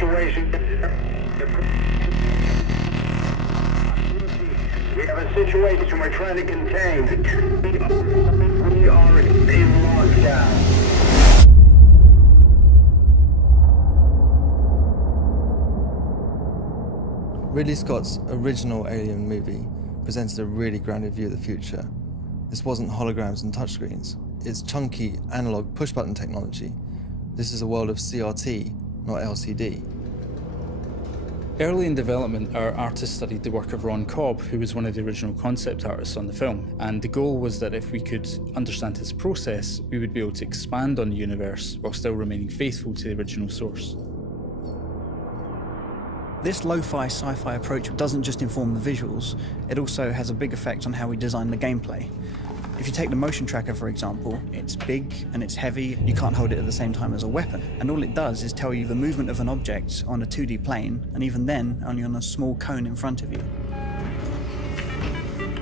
situation. We have a situation we're trying to contain. We are in lockdown. Ridley Scott's original Alien movie presented a really grounded view of the future. This wasn't holograms and touchscreens. It's chunky, analog push-button technology. This is a world of CRT, not LCD. Early in development, our artists studied the work of Ron Cobb, who was one of the original concept artists on the film. And the goal was that if we could understand his process, we would be able to expand on the universe while still remaining faithful to the original source. This lo-fi sci-fi approach doesn't just inform the visuals, it also has a big effect on how we design the gameplay. If you take the motion tracker, for example, it's big and it's heavy, you can't hold it at the same time as a weapon. And all it does is tell you the movement of an object on a 2D plane, and even then, only on a small cone in front of you.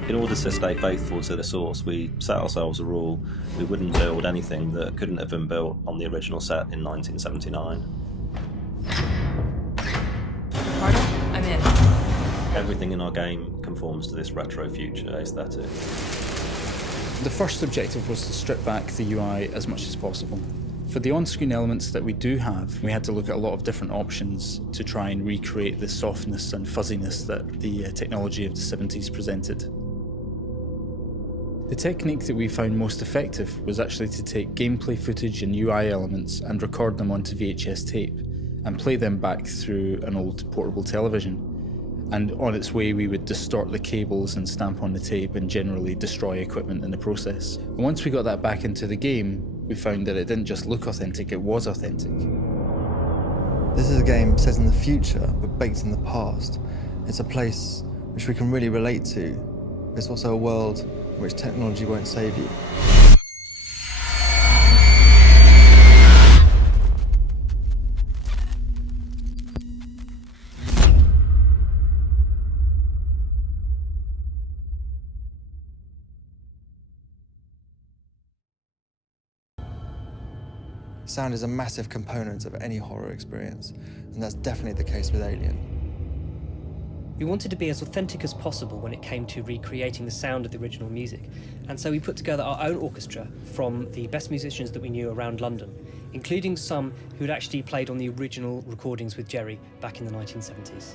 In order to stay faithful to the source, we set ourselves a rule: we wouldn't build anything that couldn't have been built on the original set in 1979. I'm in. Everything in our game conforms to this retro future aesthetic. The first objective was to strip back the UI as much as possible. For the on-screen elements that we do have, we had to look at a lot of different options to try and recreate the softness and fuzziness that the technology of the 70s presented. The technique that we found most effective was actually to take gameplay footage and UI elements and record them onto VHS tape and play them back through an old portable television. And on its way, we would distort the cables and stamp on the tape and generally destroy equipment in the process. And once we got that back into the game, we found that it didn't just look authentic, it was authentic. This is a game set in the future, but baked in the past. It's a place which we can really relate to. It's also a world in which technology won't save you. Sound is a massive component of any horror experience, and that's definitely the case with Alien. We wanted to be as authentic as possible when it came to recreating the sound of the original music, and so we put together our own orchestra from the best musicians that we knew around London, including some who had actually played on the original recordings with Jerry back in the 1970s.